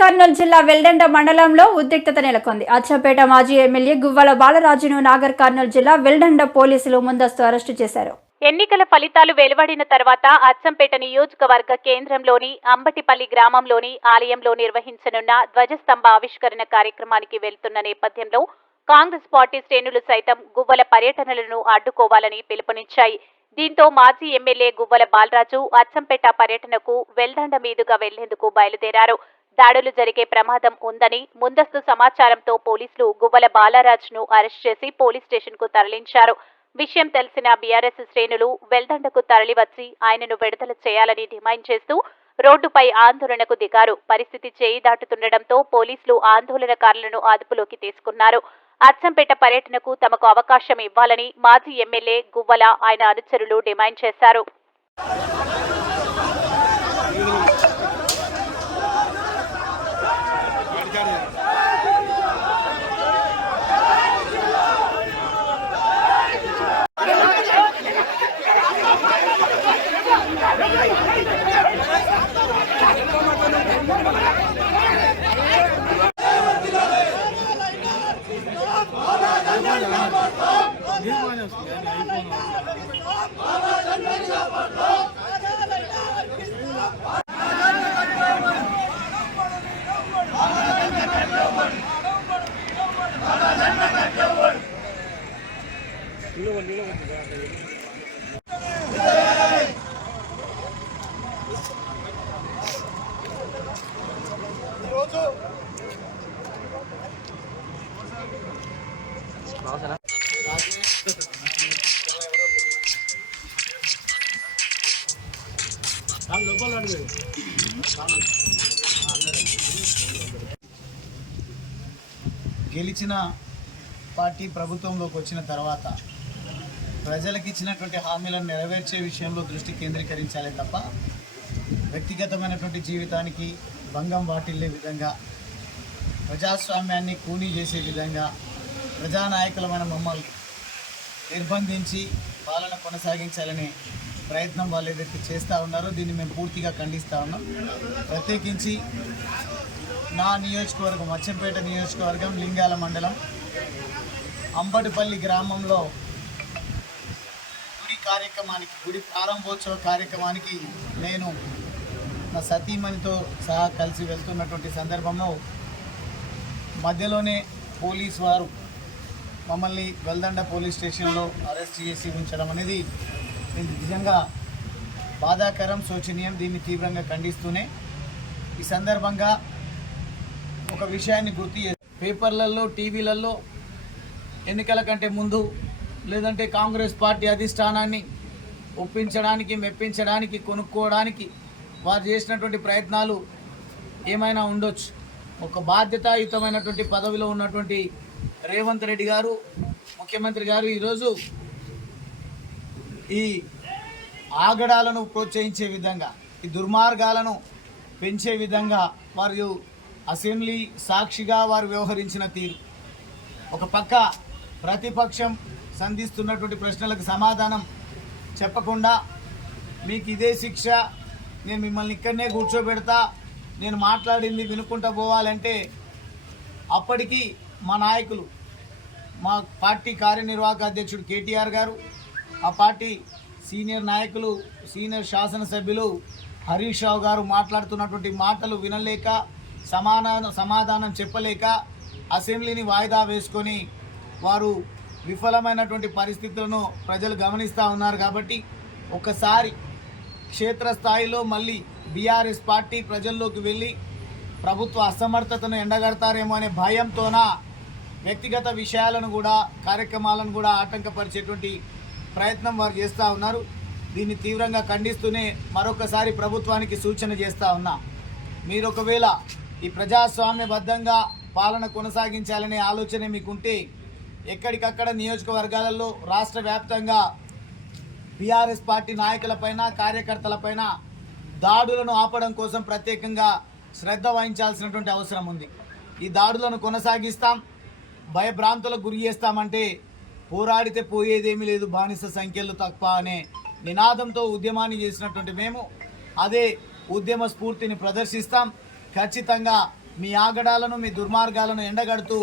కర్నూలు జిల్లా వెల్దండ మండలంలో ఉద్రిక్తత నెలకొంది. అచ్చంపేట మాజీ ఎమ్మెల్యే గువ్వల బాలరాజును నాగర్ కర్నూలు జిల్లా వెల్దండ పోలీసులు ముందస్తు అరెస్టు చేశారు. ఎన్నికల ఫలితాలు వెలువడిన తర్వాత అచ్చంపేట నియోజకవర్గ కేంద్రంలోని అంబటిపల్లి గ్రామంలోని ఆలయంలో నిర్వహించనున్న ధ్వజస్తంభ ఆవిష్కరణ కార్యక్రమానికి వెళ్తున్న నేపథ్యంలో కాంగ్రెస్ పార్టీ శ్రేణులు సైతం గువ్వల పర్యటనలను అడ్డుకోవాలని పిలుపునిచ్చాయి. దీంతో మాజీ ఎమ్మెల్యే గువ్వల బాలరాజు అచ్చంపేట పర్యటనకు వెల్దండ మీదుగా వెళ్లేందుకు బయలుదేరారు. దాడులు జరిగే ప్రమాదం ఉందని ముందస్తు సమాచారంతో పోలీసులు గువ్వల బాలరాజును అరెస్ట్ చేసి పోలీస్ స్టేషన్ కు తరలించారు. విషయం తెలిసిన బీఆర్ఎస్ శ్రేణులు వెల్దండకు తరలివచ్చి ఆయనను విడుదల చేయాలని డిమాండ్ చేస్తూ రోడ్డుపై ఆందోళనకు దిగారు. పరిస్థితి చేయి దాటుతుండటంతో పోలీసులు ఆందోళనకారులను అదుపులోకి తీసుకున్నారు. అచ్చంపేట పర్యటనకు తమకు అవకాశం ఇవ్వాలని మాజీ ఎమ్మెల్యే గువ్వల ఆయన అనుచరులు డిమాండ్ చేశారు. గెలిచిన పార్టీ ప్రభుత్వంలోకి వచ్చిన తర్వాత ప్రజలకు ఇచ్చినటువంటి హామీలను నెరవేర్చే విషయంలో దృష్టి కేంద్రీకరించాలి తప్ప వ్యక్తిగతమైనటువంటి జీవితానికి భంగం వాటిల్లే విధంగా, ప్రజాస్వామ్యాన్ని కూనీ చేసే విధంగా ప్రజానాయకులమైన మమ్మల్ని నిర్బంధించి పాలన కొనసాగించాలనే ప్రయత్నం వాళ్ళు ఏదైతే చేస్తూ ఉన్నారో దీన్ని మేము పూర్తిగా ఖండిస్తూ ఉన్నాం. ప్రత్యేకించి నా నియోజకవర్గం అచ్చంపేట నియోజకవర్గం లింగాల మండలం అంబటిపల్లి గ్రామంలో గుడి ప్రారంభోత్సవ కార్యక్రమానికి నేను నా సతీమణితో సహా కలిసి వెళ్తున్నటువంటి సందర్భంలో మధ్యలోనే పోలీస్ వారు మమ్మల్ని వెల్దండ పోలీస్ స్టేషన్లో అరెస్ట్ చేసి ఉంచడం అనేది నిజంగా బాధాకరం, శోచనీయం. దీన్ని తీవ్రంగా ఖండిస్తూనే ఈ సందర్భంగా ఒక విషయాన్ని గుర్తు చేసి, పేపర్లలో టీవీలలో ఎన్నికల కంటే ముందు లేదంటే కాంగ్రెస్ పార్టీ అధిష్టానాన్ని ఒప్పించడానికి, మెప్పించడానికి, కొనుక్కోవడానికి వారు చేసినటువంటి ప్రయత్నాలు ఏమైనా ఉండొచ్చు. ఒక బాధ్యతాయుతమైనటువంటి పదవిలో ఉన్నటువంటి రేవంత్ రెడ్డి గారు, ముఖ్యమంత్రి గారు ఈరోజు ఈ ఆగడాలను ప్రోత్సహించే విధంగా, ఈ దుర్మార్గాలను పెంచే విధంగా వారు అసెంబ్లీ సాక్షిగా వారు వ్యవహరించిన తీరు, ఒక పక్క ప్రతిపక్షం సంధిస్తున్నటువంటి ప్రశ్నలకు సమాధానం చెప్పకుండా మీకు ఇదే శిక్ష, నేను మిమ్మల్ని ఇక్కడనే కూర్చోబెడతా, నేను మాట్లాడింది వినుకుంటూ పోవాలంటే అప్పటికి మా నాయకులు, మా పార్టీ కార్యనిర్వాహక అధ్యక్షుడు కేటీఆర్ గారు, ఆ పార్టీ సీనియర్ నాయకులు, సీనియర్ శాసనసభ్యులు హరీష్ రావు గారు మాట్లాడుతున్నటువంటి మాటలు వినలేక, సమాధానం చెప్పలేక అసెంబ్లీని వాయిదా వేసుకొని వారు విఫలమైనటువంటి పరిస్థితులను ప్రజలు గమనిస్తూ ఉన్నారు. కాబట్టి ఒకసారి క్షేత్రస్థాయిలో మళ్ళీ బీఆర్ఎస్ పార్టీ ప్రజల్లోకి వెళ్ళి ప్రభుత్వ అసమర్థతను ఎండగడతారేమో అనే భయంతోన వ్యక్తిగత విషయాలను కూడా, కార్యక్రమాలను కూడా ఆటంకపరిచేటువంటి ప్రయత్నం వారు చేస్తూ ఉన్నారు. దీన్ని తీవ్రంగా ఖండిస్తూనే మరొకసారి ప్రభుత్వానికి సూచన చేస్తూ ఉన్నా, మీరు ఒకవేళ ఈ ప్రజాస్వామ్యబద్ధంగా పాలన కొనసాగించాలనే ఆలోచన మీకుంటే ఎక్కడికక్కడ నియోజకవర్గాలలో రాష్ట్ర వ్యాప్తంగా బీఆర్ఎస్ పార్టీ నాయకులపైన, కార్యకర్తలపైన దాడులను ఆపడం కోసం ప్రత్యేకంగా శ్రద్ధ వహించాల్సినటువంటి అవసరం ఉంది. ఈ దాడులను కొనసాగిస్తాం, భయభ్రాంతులకు గురి చేస్తామంటే పోరాడితే పోయేదేమీ లేదు, బానిస సంఖ్యలు తప్ప అనే నినాదంతో ఉద్యమాన్ని చేసినటువంటి మేము అదే ఉద్యమ స్ఫూర్తిని ప్రదర్శిస్తాం. ఖచ్చితంగా మీ ఆగడాలను, మీ దుర్మార్గాలను ఎండగడుతూ